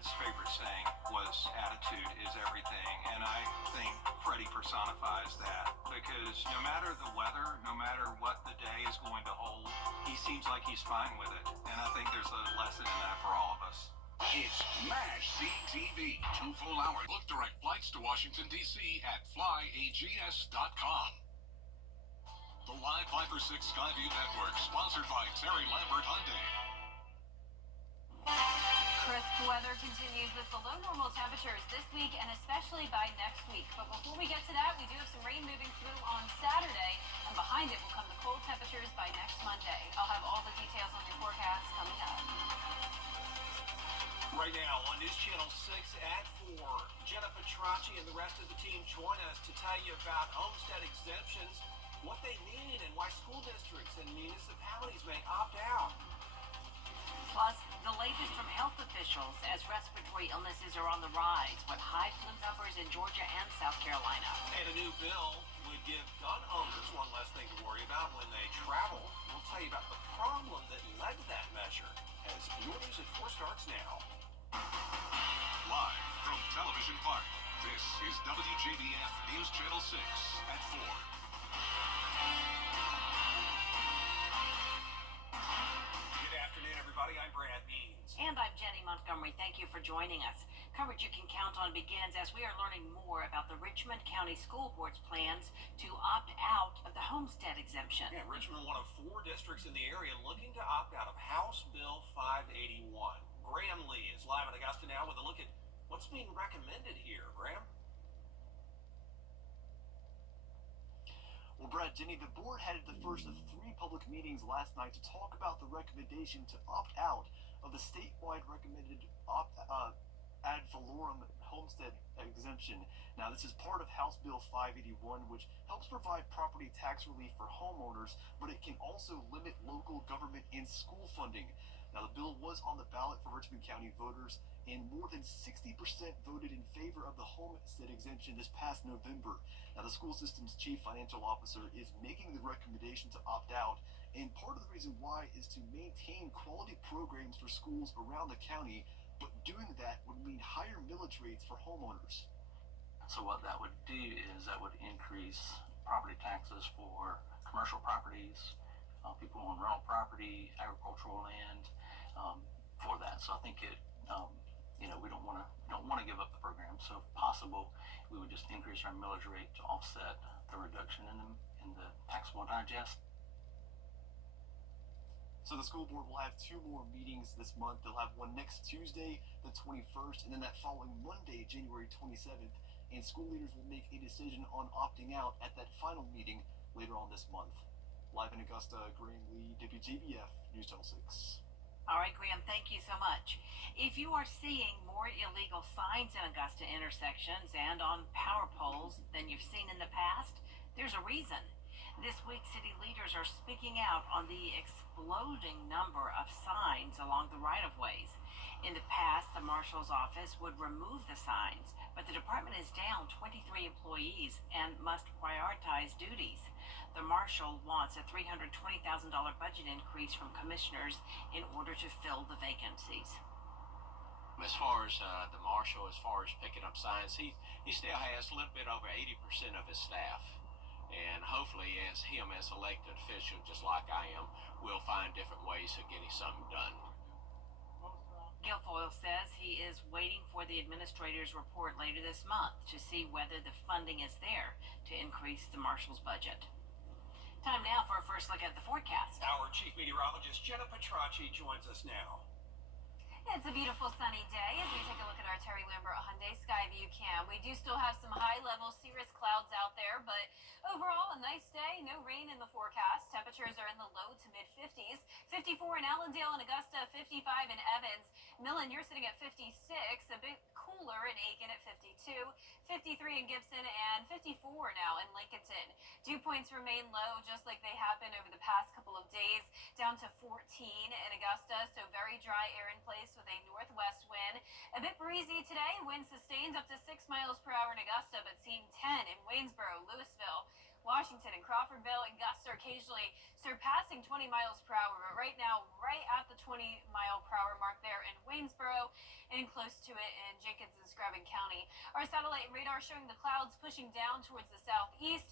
Brad's favorite saying was attitude is everything, and I think Freddie personifies that because no matter the weather, no matter what the day is going to hold, he seems like he's fine with it, and I think there's a lesson in that for all of us. It's MASH CTV. 2 full-hour. Book direct flights to Washington, D.C. at flyags.com. The Live 5 for 6 Skyview Network, sponsored by Terry Lambert Hyundai. Crisp weather continues with below normal temperatures this week and especially by next week. But before we get to that, we do have some rain moving through on Saturday, and behind it will come the cold temperatures by next Monday. I'll have all the details on your forecast coming up. Right now on News Channel 6 at 4, Jenna Petracci and the rest of the team join us to tell you about homestead exemptions, what they mean, and why school districts and municipalities may opt out. Plus, the latest from health officials as respiratory illnesses are on the rise with high flu numbers in Georgia and South Carolina. And a new bill would give gun owners one less thing to worry about when they travel. We'll tell you about the problem that led to that measure as your news at 4 starts now. Live from Television Park, this is WJBF News Channel 6 at 4. Good afternoon, everybody. I'm Brad Means. And I'm Jenny Montgomery. Thank you for joining us. Coverage you can count on begins as we are learning more about the Richmond County School Board's plans to opt out of the homestead exemption. Yeah, Richmond, one of 4 districts in the area looking to opt out of House Bill 581. Graham Lee is live in Augusta now with a look at what's being recommended here. Graham? Well, Brad, Jenny, the board had the first of 3 public meetings last night to talk about the recommendation to opt out of the statewide recommended ad valorem homestead exemption. Now, this is part of House Bill 581, which helps provide property tax relief for homeowners, but it can also limit local government and school funding. Now, the bill was on the ballot for Richmond County voters, and more than 60% voted in favor of the homestead exemption this past November. Now, the school system's chief financial officer is making the recommendation to opt out, and part of the reason why is to maintain quality programs for schools around the county, but doing that would mean higher millage rates for homeowners. So what that would do is that would increase property taxes for commercial properties, people on rental property, agricultural land, for that. So I think it, we don't want to give up the program. So if possible, we would just increase our millage rate to offset the reduction in the taxable digest. So the school board will have 2 more meetings this month. They'll have one next Tuesday, the 21st, and then that following Monday, January 27th. And school leaders will make a decision on opting out at that final meeting later on this month. Live in Augusta, Graham Lee, WJBF News Channel 6. All right, Graham, thank you so much. If you are seeing more illegal signs in Augusta intersections and on power poles than you've seen in the past, there's a reason. This week, city leaders are speaking out on the exploding number of signs along the right-of-ways. In the past, the marshal's office would remove the signs, but the department is down 23 employees and must prioritize duties. The marshal wants a $320,000 budget increase from commissioners in order to fill the vacancies. As far as the marshal, as far as picking up signs, he still has a little bit over 80% of his staff. And hopefully, as elected official, just like I am, we'll find different ways of getting something done. Guilfoyle says he is waiting for the administrator's report later this month to see whether the funding is there to increase the marshal's budget. Time now for a first look at the forecast. Our chief meteorologist, Jenna Petracci, joins us now. It's a beautiful sunny day as we take a look at our Terry Lambert Hyundai Skyview cam. We do still have some high-level cirrus clouds out there, but overall a nice day. No rain in the forecast. Temperatures are in the low to mid-50s. 54 in Allendale and Augusta, 55 in Evans. Millen, you're sitting at 56. A bit cooler in Aiken at 52. 53 in Gibson and 54 now in Lincolnton. Dew points remain low just like they have been over the past couple of days, down to 14 in Augusta, so very dry air in place with a northwest wind. A bit breezy today, wind sustains up to 6 miles per hour in Augusta, but seeing 10 in Waynesboro, Louisville, Washington, and Crawfordville, and gusts are occasionally surpassing 20 20 miles per hour, but right now, right at the 20-mile-per-hour mark there in Waynesboro and close to it in Jenkins and Screven County. Our satellite radar showing the clouds pushing down towards the southeast.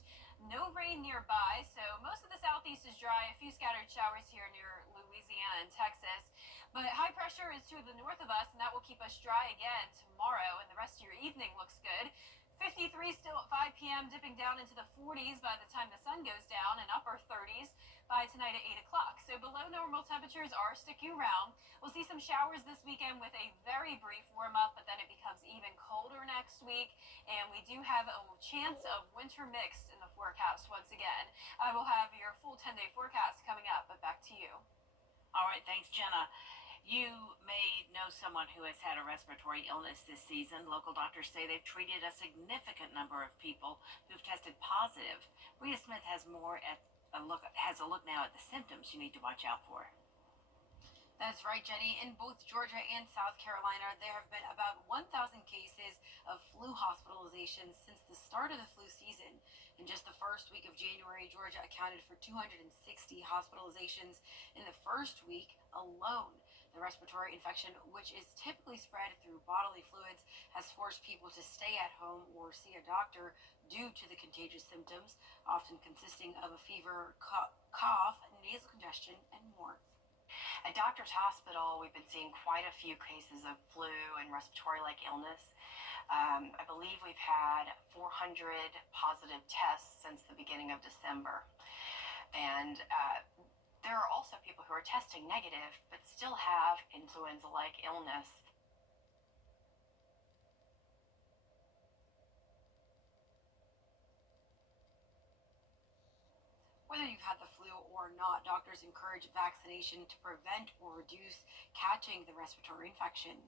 No rain nearby, so most of the southeast is dry. A few scattered showers here near Louisiana and Texas. But high pressure is to the north of us, and that will keep us dry again tomorrow, and the rest of your evening looks good. 53 still at 5 p.m., dipping down into the 40s by the time the sun goes down, and upper 30s by tonight at 8 o'clock. So below normal temperatures are sticking around. We'll see some showers this weekend with a very brief warm-up, but then it becomes even colder next week, and we do have a chance of winter mix in the forecast once again. I will have your full 10-day forecast coming up, but back to you. All right, thanks, Jenna. You may know someone who has had a respiratory illness this season. Local doctors say they've treated a significant number of people who've tested positive. Rita Smith has a look now at the symptoms you need to watch out for. That's right, Jenny. In both Georgia and South Carolina, there have been about 1,000 cases of flu hospitalizations since the start of the flu season. In just the first week of January, Georgia accounted for 260 hospitalizations in the first week alone. The respiratory infection, which is typically spread through bodily fluids, has forced people to stay at home or see a doctor due to the contagious symptoms, often consisting of a fever, cough, nasal congestion, and more. At Doctor's Hospital, we've been seeing quite a few cases of flu and respiratory-like illness. I believe we've had 400 positive tests since the beginning of December. And there are also people who are testing negative but still have influenza-like illness. Whether you've had the flu or not, doctors encourage vaccination to prevent or reduce catching the respiratory infection.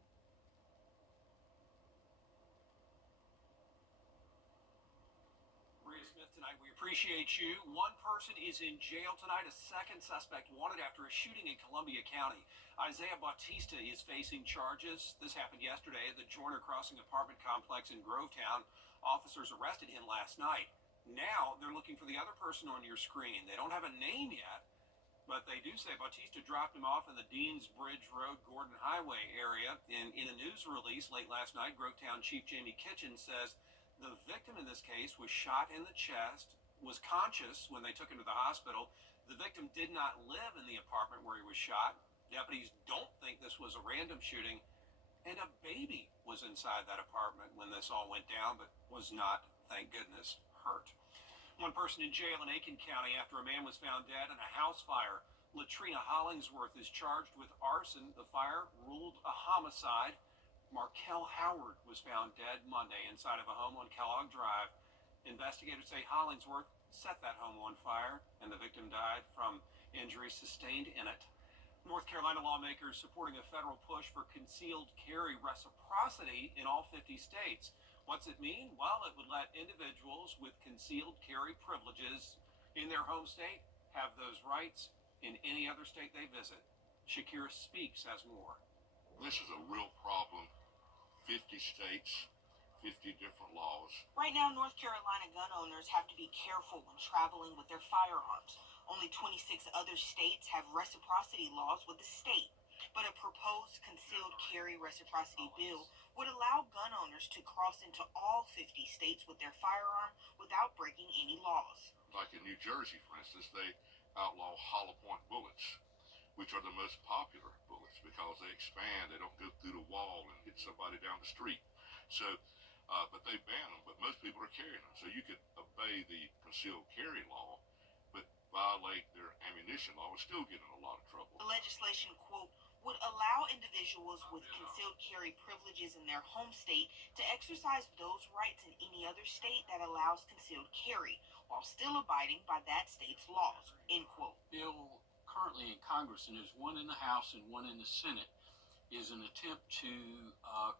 Rita Smith tonight, we appreciate you. One person is in jail tonight, a second suspect wanted after a shooting in Columbia County. Isaiah Bautista is facing charges. This happened yesterday at the Joyner Crossing apartment complex in Grovetown. Officers arrested him last night. Now they're looking for the other person on your screen. They don't have a name yet, but they do say Bautista dropped him off in the Deans Bridge Road Gordon Highway area. In a news release late last night, Grovetown Chief Jamie Kitchen says the victim in this case was shot in the chest, was conscious when they took him to the hospital. The victim did not live in the apartment where he was shot. Deputies don't think this was a random shooting, and a baby was inside that apartment when this all went down, but was not, thank goodness, hurt. One person in jail in Aiken County after a man was found dead in a house fire. Latrina Hollingsworth is charged with arson. The fire ruled a homicide. Markel Howard was found dead Monday inside of a home on Kellogg Drive. Investigators say Hollingsworth set that home on fire, and the victim died from injuries sustained in it. North Carolina lawmakers supporting a federal push for concealed carry reciprocity in all 50 states. What's it mean? Well, it would let individuals with concealed carry privileges in their home state have those rights in any other state they visit. Shakira Speaks has more. This is a real problem. 50 states, 50 different laws. Right now, North Carolina gun owners have to be careful when traveling with their firearms. Only 26 other states have reciprocity laws with the state. But a proposed concealed carry reciprocity bill would allow gun owners to cross into all 50 states with their firearm without breaking any laws. Like in New Jersey, for instance, they outlaw hollow point bullets, which are the most popular bullets because they expand, they don't go through the wall and hit somebody down the street. So, but they ban them, but most people are carrying them. So you could obey the concealed carry law, but violate their ammunition law and still get in a lot of trouble. The legislation, quote, would allow individuals with concealed carry privileges in their home state to exercise those rights in any other state that allows concealed carry, while still abiding by that state's laws, end quote. Bill currently in Congress, and there's one in the House and one in the Senate, is an attempt to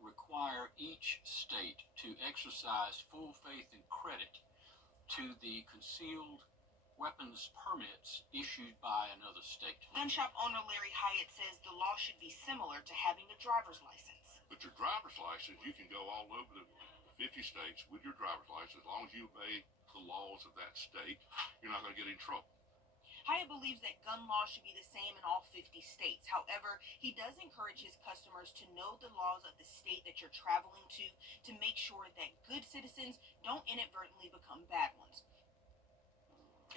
require each state to exercise full faith and credit to the concealed weapons permits issued by another state. Gun shop owner Larry Hyatt says the law should be similar to having a driver's license. But your driver's license, you can go all over the 50 states with your driver's license. As long as you obey the laws of that state, you're not going to get in trouble. Haya believes that gun laws should be the same in all 50 states. However, he does encourage his customers to know the laws of the state that you're traveling to make sure that good citizens don't inadvertently become bad ones.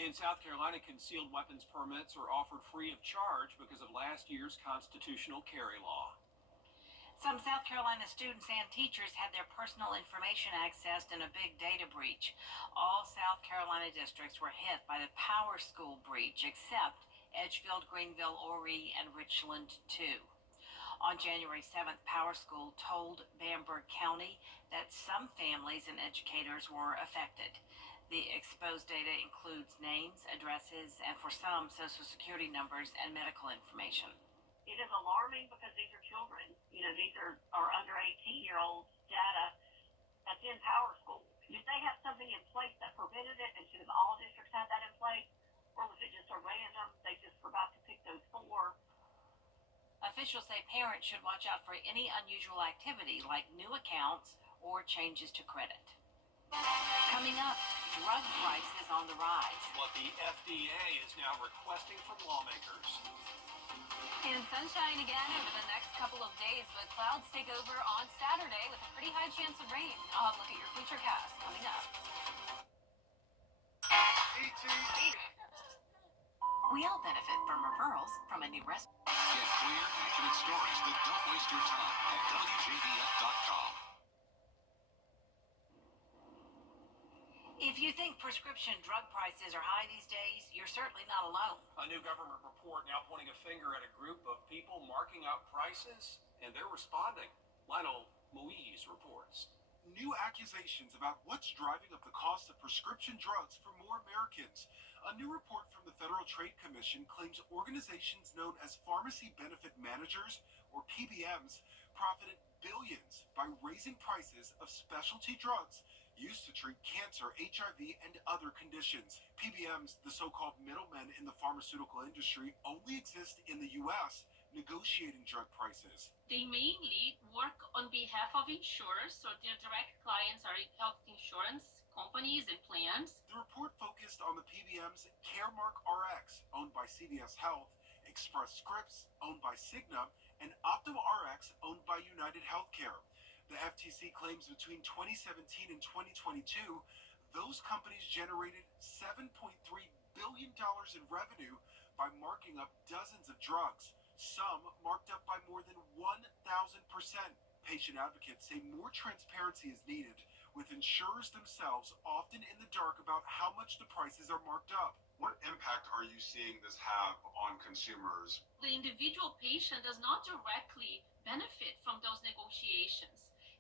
In South Carolina, concealed weapons permits are offered free of charge because of last year's constitutional carry law. Some South Carolina students and teachers had their personal information accessed in a big data breach. All South Carolina districts were hit by the Power School breach, except Edgefield, Greenville, Horry, and Richland, too. On January 7th, Power School told Bamberg County that some families and educators were affected. The exposed data includes names, addresses, and for some, social security numbers and medical information. It is alarming because these are children. These are under 18-year-old data that's in Power School. Did they have something in place that prevented it, and should have all districts had that in place? Or was it just a random, they just forgot to pick those four? Officials say parents should watch out for any unusual activity like new accounts or changes to credit. Coming up, drug prices on the rise. What the FDA is now requesting from lawmakers. And sunshine again over the next couple of days, but clouds take over on Saturday with a pretty high chance of rain. I'll have a look at your futurecast coming up. We all benefit from referrals from a new restaurant. Get clear, accurate stories that don't waste your time at WJBF.com. If you think prescription drug prices are high these days, you're certainly not alone. A new government report now pointing a finger at a group of people marking up prices, and they're responding. Lionel Moise reports. New accusations about what's driving up the cost of prescription drugs for more Americans. A new report from the Federal Trade Commission claims organizations known as pharmacy benefit managers, or PBMs, profited billions by raising prices of specialty drugs used to treat cancer, HIV, and other conditions. PBMs, the so-called middlemen in the pharmaceutical industry, only exist in the U.S., negotiating drug prices. They mainly work on behalf of insurers, so their direct clients are health insurance companies and plans. The report focused on the PBMs Caremark RX, owned by CVS Health, Express Scripts, owned by Cigna, and Optum RX, owned by United Healthcare. The FTC claims between 2017 and 2022, those companies generated $7.3 billion in revenue by marking up dozens of drugs, some marked up by more than 1,000%. Patient advocates say more transparency is needed, with insurers themselves often in the dark about how much the prices are marked up. What impact are you seeing this have on consumers? The individual patient does not directly benefit from those negotiations.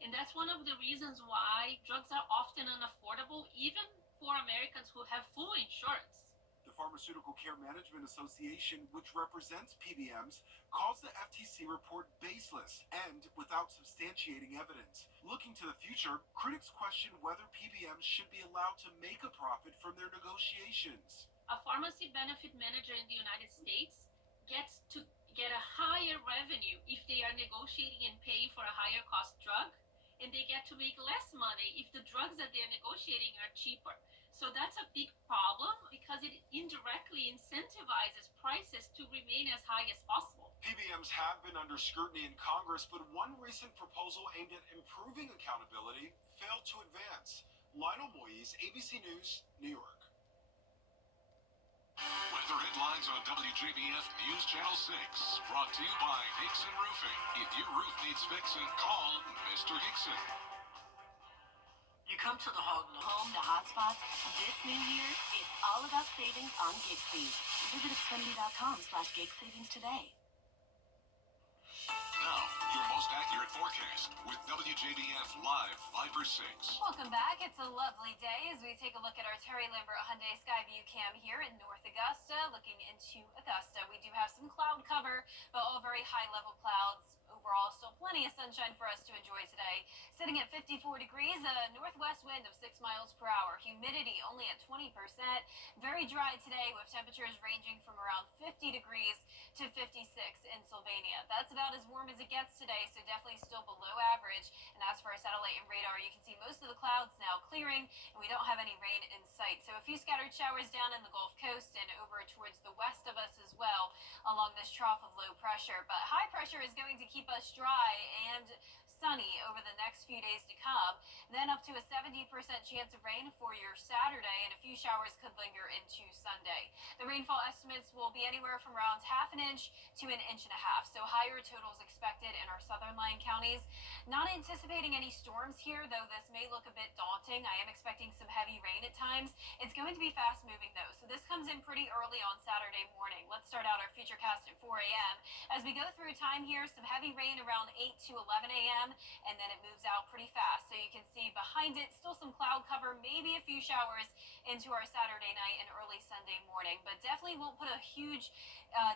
And that's one of the reasons why drugs are often unaffordable, even for Americans who have full insurance. The Pharmaceutical Care Management Association, which represents PBMs, calls the FTC report baseless and without substantiating evidence. Looking to the future, critics question whether PBMs should be allowed to make a profit from their negotiations. A pharmacy benefit manager in the United States gets to get a higher revenue if they are negotiating and paying for a higher cost drug, and they get to make less money if the drugs that they're negotiating are cheaper. So that's a big problem because it indirectly incentivizes prices to remain as high as possible. PBMs have been under scrutiny in Congress, but one recent proposal aimed at improving accountability failed to advance. Lionel Moise, ABC News, New York. Weather headlines on WJBF News Channel 6. Brought to you by Hickson Roofing. If your roof needs fixing, call Mr. Hickson. You come to the home to hotspots. This new year, it's all about savings on gig speed. Visit Xfinity.com/gig savings today. Now, your most accurate forecast with WJBF Live 5/6. Welcome back. It's a lovely day as we take a look at our Terry Lambert Hyundai Skyview Cam here in North Augusta. Looking into Augusta, we do have some cloud cover, but all very high-level clouds. Overall, still plenty of sunshine for us to enjoy today. Sitting at 54 degrees, a northwest wind of 6 miles per hour. Humidity only at 20%. Very dry today with temperatures ranging from around 50 degrees to 56 in Sylvania. That's That's about as warm as it gets today, so definitely still below average. And as for our satellite and radar, you can see most of the clouds now clearing, and we don't have any rain in sight. So a few scattered showers down in the Gulf Coast and over towards the west of us as well along this trough of low pressure. But high pressure is going to keep us dry and sunny over the next few days to come. Then up to a 70% chance of rain for your Saturday, and a few showers could linger into Sunday. The rainfall estimates will be anywhere from around ½ inch to 1.5 inches. So higher totals expected in our southern line counties. Not anticipating any storms here, though this may look a bit daunting. I am expecting some heavy rain at times. It's going to be fast moving though, so this comes in pretty early on Saturday morning. Let's start out our futurecast at 4 a.m. As we go through time here, some heavy rain around 8 to 11 a.m. and then it moves out pretty fast. So you can see behind it still some cloud cover, maybe a few showers into our Saturday night and early Sunday morning, but definitely won't put a huge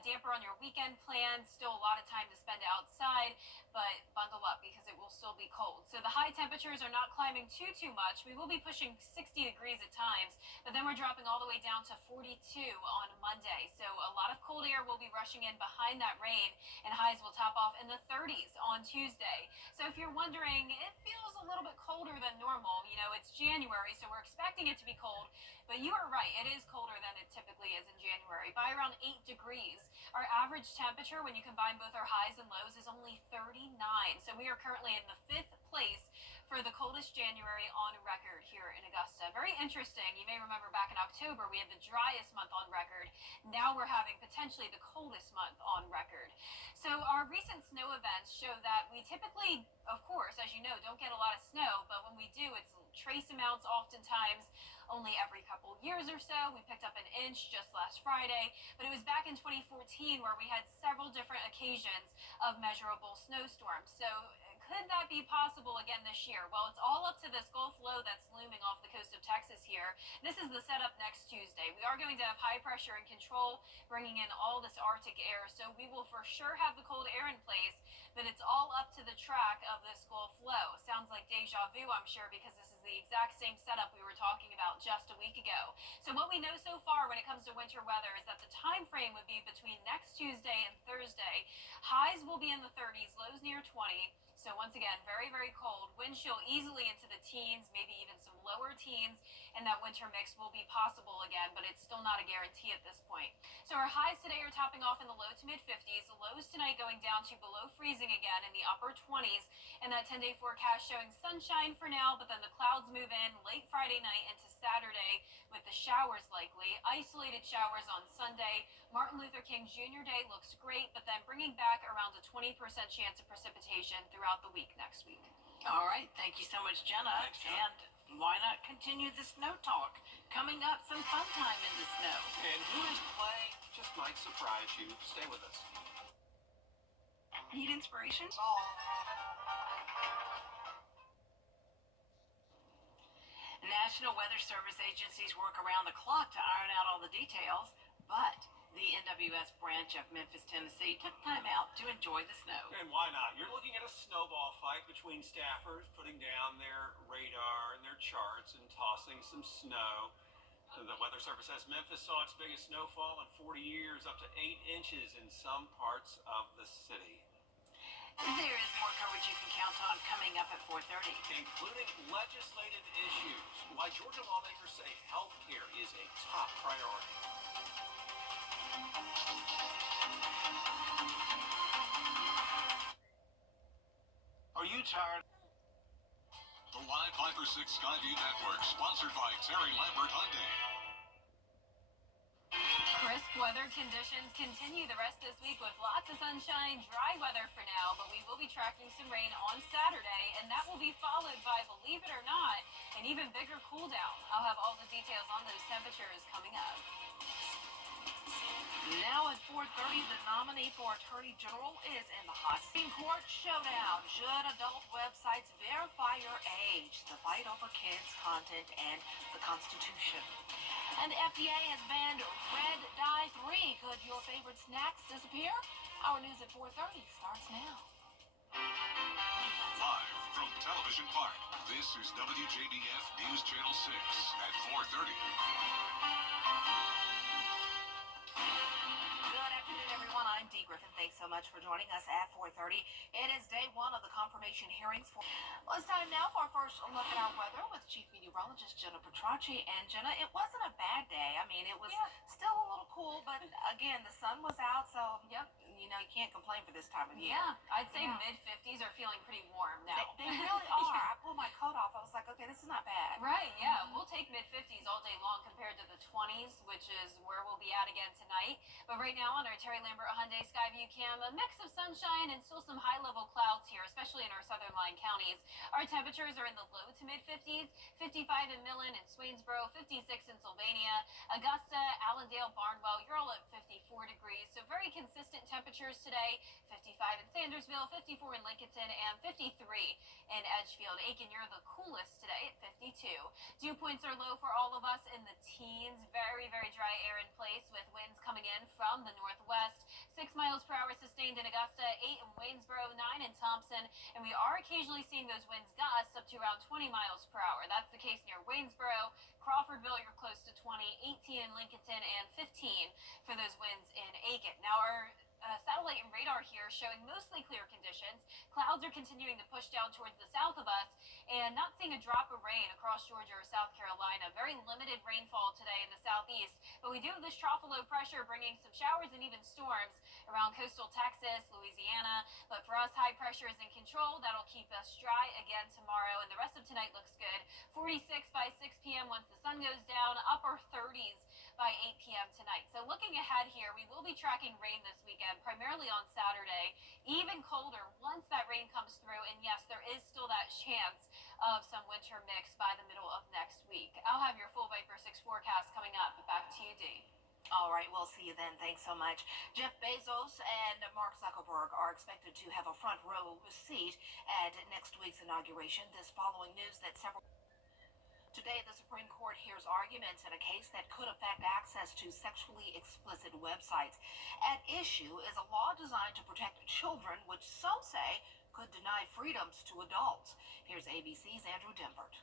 damper on your weekend plans. Still a lot of time to spend outside, but bundle up because it will still be cold. So the high temperatures are not climbing too much. We will be pushing 60 degrees at times, but then we're dropping all the way down to 42 on Monday. So a lot of cold air will be rushing in behind that rain, and highs will top off in the 30s on Tuesday. So if you're wondering, it feels a little bit colder than normal. You know, it's January, so we're expecting it to be cold, but you are right, it is colder than it typically is in January by around 8 degrees. Our average temperature when you combine both our highs and lows is only 39. So we are currently in the 5th place for the coldest January on record here in Augusta. Very interesting. You may remember back in October we had the driest month on record. Now we're having potentially the coldest month on record. So our recent snow events show that we typically, of course, as you know, don't get a lot of snow, but when we do, it's trace amounts oftentimes. Only every couple years or so. We picked up 1 inch just last Friday, but it was back in 2014 where we had several different occasions of measurable snowstorms. So could that be possible again this year? Well, it's all up to this Gulf low that's looming off the coast of Texas here. This is the setup next Tuesday. We are going to have high pressure and control, bringing in all this Arctic air, so we will for sure have the cold air in place, but it's all up to the track of this Gulf low. Sounds like deja vu, I'm sure, because this is the exact same setup we were talking about just a week ago. So what we know so far when it comes to winter weather is that the time frame would be between next Tuesday and Thursday. Highs will be in the 30s, lows near 20. So once again, very cold. Wind chill easily into the teens, maybe even some lower teens, and that winter mix will be possible again, but it's still not a guarantee at this point. So our highs today are topping off in the low to mid 50s. The lows tonight going down to below freezing again in the upper 20s, and that 10-day forecast showing sunshine for now, but then the clouds move in late Friday night into Saturday with the showers likely. Isolated showers on Sunday. Martin Luther King Jr. Day looks great, but then bringing back around a 20% chance of precipitation throughout the week next week. All right, thank you so much, Jenna. Thanks, Jenna. And why not continue the snow talk? Coming up, some fun time in the snow. And who is playing just might surprise you. Stay with us. Need inspiration? National Weather Service agencies work around the clock to iron out all the details, but the NWS branch of Memphis, Tennessee took time out to enjoy the snow. And why not? You're looking at a snowball fight between staffers putting down their radar and their charts and tossing some snow. The Weather Service says Memphis saw its biggest snowfall in 40 years, up to 8 inches in some parts of the city. There is more coverage you can count on coming up at 4:30. Including legislative issues. Why Georgia lawmakers say health care is a top priority. Are you tired? The Live 5 6 Skyview Network, sponsored by Terry Lambert Hyundai. Crisp weather conditions continue the rest this week with lots of sunshine, dry weather for now, but we will be tracking some rain on Saturday, and that will be followed by, believe it or not, an even bigger cool down. I'll have all the details on those temperatures coming up. Now at 4:30, the nominee for Attorney General is in the hot Supreme Court showdown. Should adult websites verify your age? The fight over kids' content and the Constitution. And the FDA has banned red dye 3. Could your favorite snacks disappear? Our news at 4:30 starts now. Live from Television Park, this is WJBF News Channel 6 at 4:30. Good afternoon, everyone. I'm Dee Griffin. Thanks so much for joining us at 4:30. It is day one of the confirmation hearings for. Well, it's time now for our first look at our weather with Chief Meteorologist Jenna Petracci. And Jenna, it wasn't a bad day. I mean, it was still a little cool, but again, the sun was out, so you can't complain for this time of year. Yeah, I'd say mid-50s are feeling pretty warm now. They really are. I pulled my coat off. I was like, okay, this is not bad. Right, yeah. We'll take mid-50s all day long compared to the 20s, which is where we'll be at again tonight. But right now on our Terry Lambert Hyundai Skyview Cam, a mix of sunshine and still some high-level clouds here, especially in our southern line counties. Our temperatures are in the low to mid-50s, 55 in Millen and Swainsboro, 56 in Sylvania, Augusta, Allendale, Barnwell, you're all at 54 degrees. So very consistent temperatures today, 55 in Sandersville, 54 in Lincolnton, and 53 in Edgefield. Aiken, you're the coolest today at 52. Dew points are low for all of us in the teens. Very, very dry air in place with winds coming in from the northwest. 6 miles per hour sustained in Augusta, 8 in Waynesboro, 9 in Thompson, and we are occasionally seeing those winds gust up to around 20 miles per hour. That's the case near Waynesboro. Crawfordville, you're close to 20, 18 in Lincolnton, and 15 for those winds in Aiken. Now, our satellite and radar here showing mostly clear conditions. Clouds are continuing to push down towards the south of us and not seeing a drop of rain across Georgia or South Carolina. Very limited rainfall today in the southeast, but we do have this trough of low pressure bringing some showers and even storms around coastal Texas, Louisiana. But for us, high pressure is in control. That'll keep us dry again tomorrow, and the rest of tonight looks good. 46 by 6 p.m. once the sun goes down, upper 30s by 8 p.m. tonight. So looking ahead here, we will be tracking rain this weekend, primarily on Saturday. Even colder once that rain comes through. And yes, there is still that chance of some winter mix by the middle of next week. I'll have your full Viper 6 forecast coming up. Back to you, Dee. All right, we'll see you then. Thanks so much. Jeff Bezos and Mark Zuckerberg are expected to have a front row seat at next week's inauguration. This following news that several. Today, the Supreme Court hears arguments in a case that could affect access to sexually explicit websites. At issue is a law designed to protect children, which some say could deny freedoms to adults. Here's ABC's Andrew Dimbert.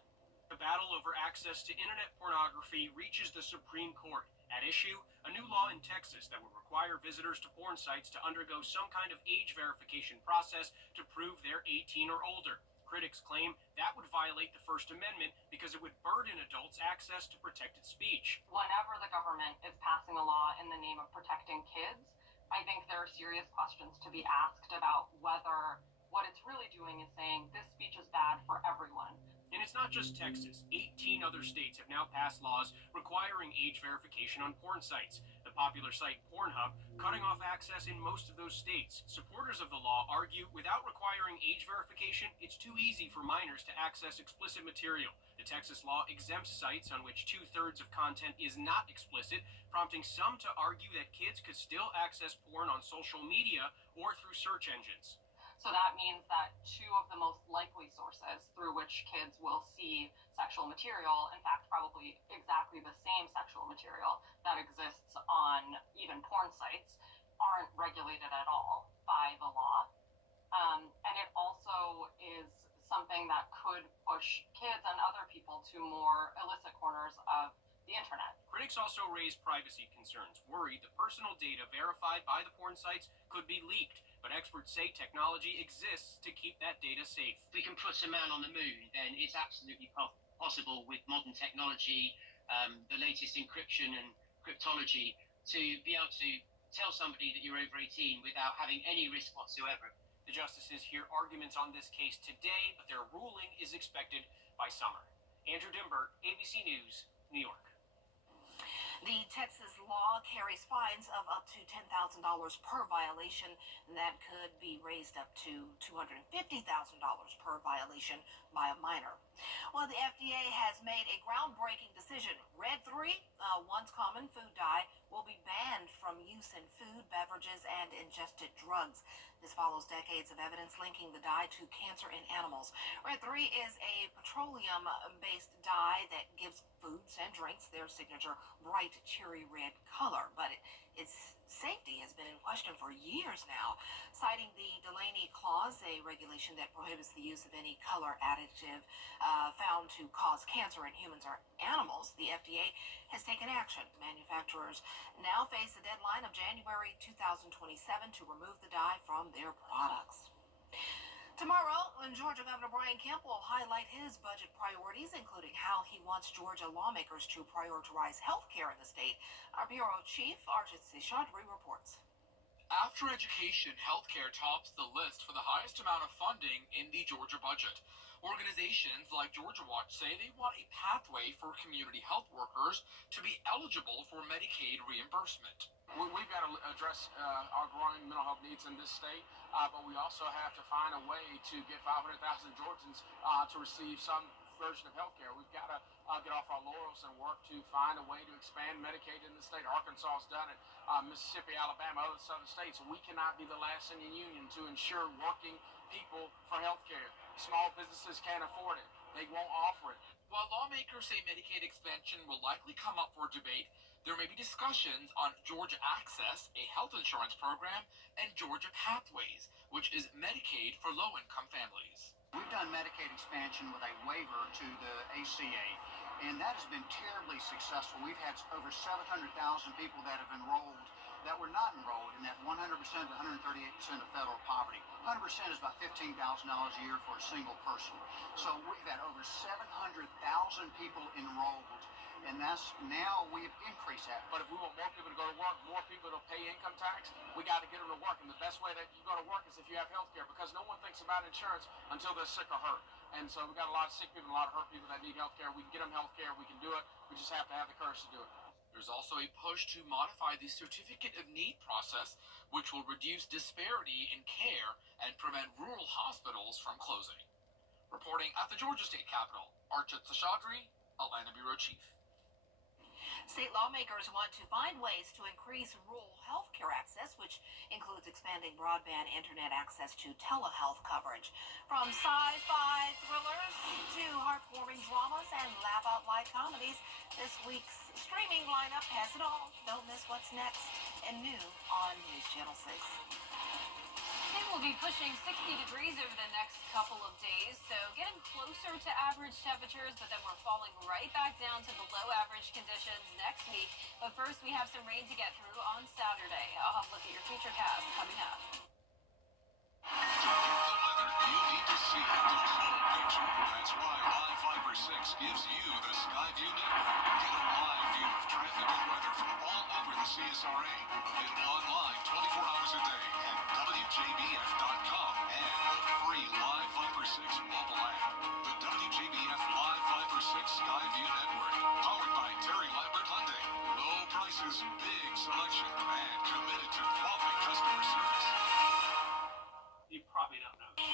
The battle over access to internet pornography reaches the Supreme Court. At issue, a new law in Texas that would require visitors to porn sites to undergo some kind of age verification process to prove they're 18 or older. Critics claim that would violate the First Amendment because it would burden adults' access to protected speech. Whenever the government is passing a law in the name of protecting kids, I think there are serious questions to be asked about whether what it's really doing is saying this speech is bad for everyone. And it's not just Texas. 18 other states have now passed laws requiring age verification on porn sites. The popular site Pornhub cutting off access in most of those states. Supporters of the law argue without requiring age verification, it's too easy for minors to access explicit material. The Texas law exempts sites on which 2/3 of content is not explicit, prompting some to argue that kids could still access porn on social media or through search engines. So that means that two of the most likely sources through which kids will see sexual material, in fact, probably exactly the same sexual material that exists on even porn sites, aren't regulated at all by the law. And it also is something that could push kids and other people to more illicit corners of the internet. Critics also raise privacy concerns, worried that personal data verified by the porn sites could be leaked. But experts say technology exists to keep that data safe. If we can put a man on the moon, then it's absolutely possible with modern technology, the latest encryption and cryptology, to be able to tell somebody that you're over 18 without having any risk whatsoever. The justices hear arguments on this case today, but their ruling is expected by summer. Andrew Dimbert, ABC News, New York. The Texas law carries fines of up to $10,000 per violation. That could be raised up to $250,000 per violation by a minor. Well, the FDA has made a groundbreaking decision. Red 3, once common food dye, will be banned from use in food, beverages, and ingested drugs. This follows decades of evidence linking the dye to cancer in animals. Red 3 is a petroleum-based dye that gives foods and drinks their signature bright cherry red color, but its safety has been in question. question for years now, citing the Delaney Clause, a regulation that prohibits the use of any color additive found to cause cancer in humans or animals. The FDA has taken action. Manufacturers now face a deadline of January 2027 to remove the dye from their products. Tomorrow, Georgia Governor Brian Kemp will highlight his budget priorities, including how he wants Georgia lawmakers to prioritize health care in the state. Our bureau chief, Arjit Seshadri, reports. After education, healthcare tops the list for the highest amount of funding in the Georgia budget. Organizations like Georgia Watch say they want a pathway for community health workers to be eligible for Medicaid reimbursement. We've got to address our growing mental health needs in this state, but we also have to find a way to get 500,000 Georgians to receive some version of health care. We've got to get off our laurels and work to find a way to expand Medicaid in the state. Arkansas has done it, Mississippi, Alabama, other southern states. We cannot be the last in the union to ensure working people for health care. Small businesses can't afford it. They won't offer it. While lawmakers say Medicaid expansion will likely come up for debate, there may be discussions on Georgia Access, a health insurance program, and Georgia Pathways, which is Medicaid for low-income families. We've done Medicaid expansion with a waiver to the ACA, and that has been terribly successful. We've had over 700,000 people that have enrolled that were not enrolled in that 100% to 138% of federal poverty. 100% is about $15,000 a year for a single person. So we've had over 700,000 people enrolled, and that's now we've increased that. But if we want more people to go to work, more people to pay income tax, we got to get them to work. And the best way that you go to work is if you have health care, because no one thinks about insurance until they're sick or hurt. And so we've got a lot of sick people, a lot of hurt people that need health care. We can get them health care. We can do it. We just have to have the courage to do it. There's also a push to modify the Certificate of Need process, which will reduce disparity in care and prevent rural hospitals from closing. Reporting at the Georgia State Capitol, Arjit Seshadri, Atlanta Bureau Chief. State lawmakers want to find ways to increase rural health care access, which includes expanding broadband internet access to telehealth coverage. From sci-fi thrillers to heartwarming dramas and laugh-out loud comedies, this week's streaming lineup has it all. Don't miss what's next and new on News Channel 6. It will be pushing 60 degrees over the next couple of days, so getting closer to average temperatures, but then we're falling right back down to below average conditions next week. But first, we have some rain to get through on Saturday. I'll have a look at your futurecast coming up. To get the weather you need to see the whole picture. That's why Live Fiber 6 gives you the Skyview network. Get a live view of traffic and weather from all over the CSRA. Available online 24 hours a day at WJBF.com and the free Live Fiber 6 mobile app. The WJBF Live Fiber 6 Skyview network. Powered by Terry Lambert Hyundai. Low prices, big selection, and committed to quality customer service. You probably don't know. Over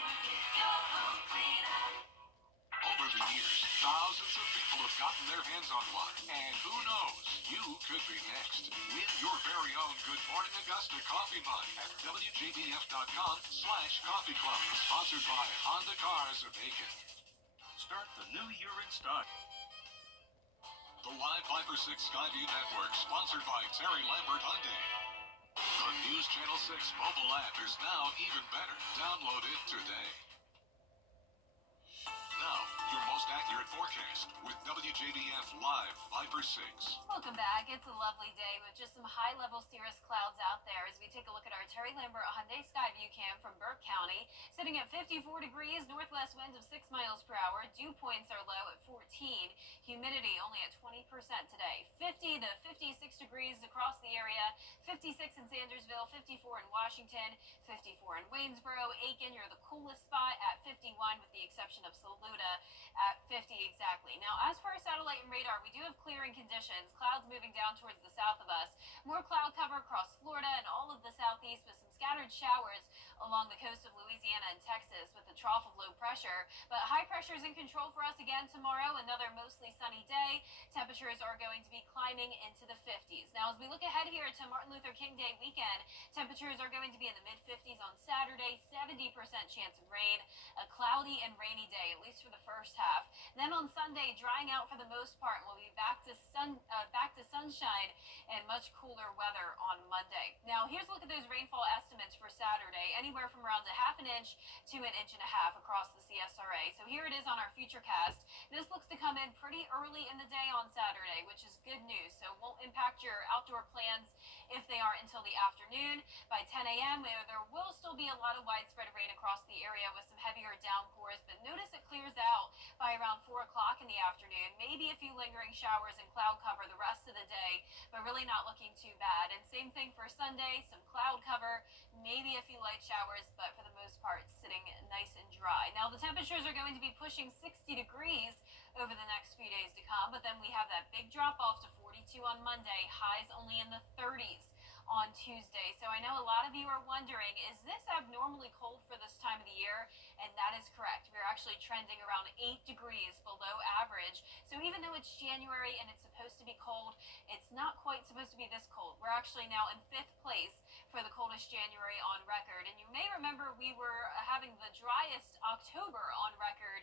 the years, thousands of people have gotten their hands on one. And who knows, you could be next. Win your very own Good Morning Augusta coffee mug at WJBF.com/coffee club. Sponsored by Honda Cars of Aiken. Start the new year in style. The Live Fiber 6 Skyview Network, sponsored by Terry Lambert Hyundai. The News Channel 6 mobile app is now even better. Download it today. Now, your most accurate forecast with WJBF Live Fiber 6. Welcome back. It's a lovely day with just some high-level cirrus clouds out there as we take a look at our Terry Lambert Hyundai Skyview cam from Burke County. Sitting at 54 degrees, northwest winds of 6 miles per hour. Dew points are low at 14. Humidity only at 20% today. 50 to 56 degrees across the area. 56 in Sandersville, 54 in Washington, 54 in Waynesboro. Aiken, you're the coolest spot at 51 with the exception of Saluda at 50 exactly. Now, as for our satellite and radar, we do have clearing conditions. Clouds moving down towards the south of us. More cloud cover across Florida and all of the southeast with some scattered showers along the coast of Louisiana and Texas with a trough of low pressure. But high pressure is in control for us again tomorrow. Another mostly sunny day. Temperatures are going to be climbing into the 50s. Now, as we look ahead here to Martin Luther King Day weekend, temperatures are going to be in the mid-50s on Saturday, 70% chance of rain, a cloudy and rainy day, at least for the first half. Then on Sunday, drying out for the most part, and we'll be back to sunshine and much cooler weather on Monday. Now, here's a look at those rainfall estimates for Saturday, anywhere from around a half an inch to an inch and a half across the CSRA. So here it is on our Futurecast. This looks to come in pretty early in the day on Saturday, which is good news. So it won't impact your outdoor plans if they aren't until the afternoon. By 10 a.m., there will still be a lot of widespread rain across the area with some heavier downpours, but notice it clears out by around 4 o'clock in the afternoon. Maybe a few lingering showers and cloud cover the rest of the day, but really not looking too bad. And same thing for Sunday, some cloud cover, maybe a few light showers, but for the most part, sitting nice and dry. Now, the temperatures are going to be pushing 60 degrees over the next few days to come, but then we have that big drop off to 42 on Monday, highs only in the 30s on Tuesday. So I know a lot of you are wondering, is this abnormally cold for this time of the year? And that is correct. We're actually trending around 8 degrees below average. So even though it's January and it's supposed to be cold, it's not quite supposed to be this cold. We're actually now in 5th place for the coldest January on record. And you may remember we were having the driest October on record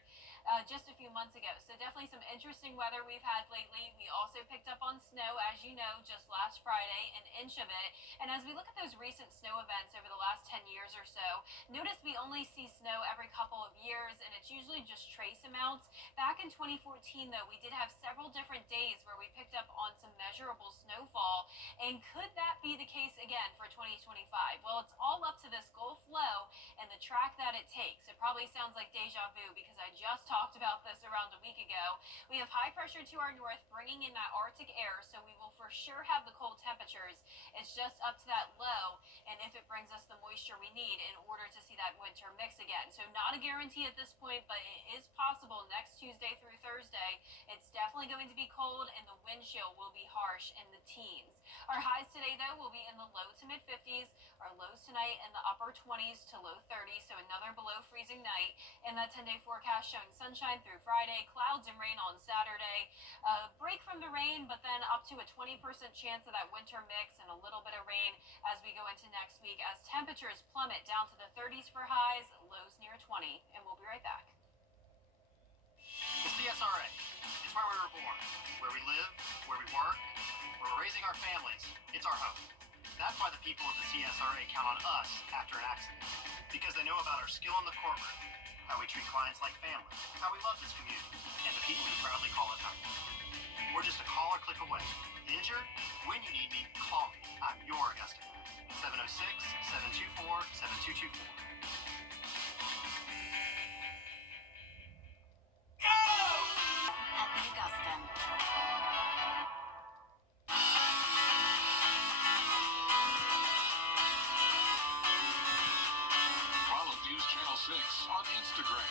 just a few months ago. So definitely some interesting weather we've had lately. We also picked up on snow, as you know, just last Friday, an inch of it. And as we look at those recent snow events over the last 10 years or so, notice we only see snow every couple of years, and it's usually just trace amounts. Back in 2014, though, we did have several different days where we picked up on some measurable snowfall. And could that be the case again for 2025? Well, it's all up to this Gulf low and the track that it takes. It probably sounds like deja vu because I just talked about this around a week ago. We have high pressure to our north bringing in that Arctic air, so we will for sure have the cold temperatures. It's just up to that low, and if it brings us the moisture we need in order to see that winter mix again. So not a guarantee at this point, but it is possible next Tuesday through Thursday. It's definitely going to be cold, and the wind chill will be harsh in the teens. Our highs today, though, will be in the low to mid 50s. Our lows tonight in the upper 20s to low 30s, so another below freezing night. And that 10-day forecast showing sunshine through Friday, clouds and rain on Saturday. Break from the rain, but then up to a 20% chance of that winter mix and a little bit of rain as we go into next week as temperatures plummet down to the 30s for highs, lows near 20. And we'll be right back. The CSRA is where we were born, where we live, where we work, where we're raising our families. It's our home. That's why the people of the CSRA count on us after an accident. Because they know about our skill in the courtroom, how we treat clients like family, how we love this community, and the people who proudly call it home. We're just a call or click away. Injured? When you need me, call me. I'm your Augusta guy. 706-724-7224. At the Augusta. Follow News Channel 6 on Instagram.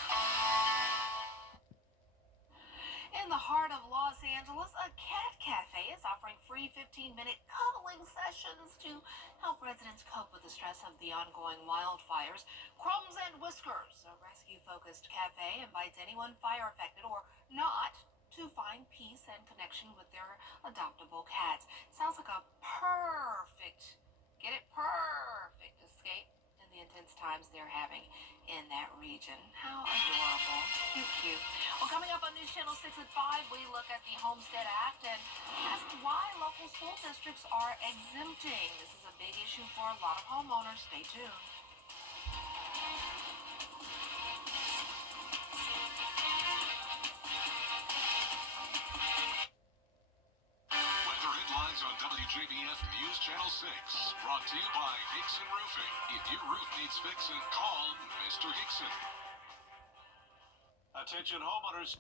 In the heart of Los Angeles, a cat cafe is offering free 15-minute cuddling sessions to help residents cope with the stress of the ongoing wildfires. Crumbs and Whiskers, a rescue-focused cafe, invites anyone fire-affected or not to find peace and connection with their adoptable cats. Sounds like a perfect, get it, perfect escape in the intense times they're having in that region. How adorable. Cute, cute. Well, coming up on News Channel 6 at 5, we look at the Homestead Act and ask why local school districts are exempting. This is a big issue for a lot of homeowners. Stay tuned. Weather headlines on WJBF News Channel 6. Brought to you by Hickson Roofing. If your roof needs fixing, call Mr. Hickson. Attention homeowners.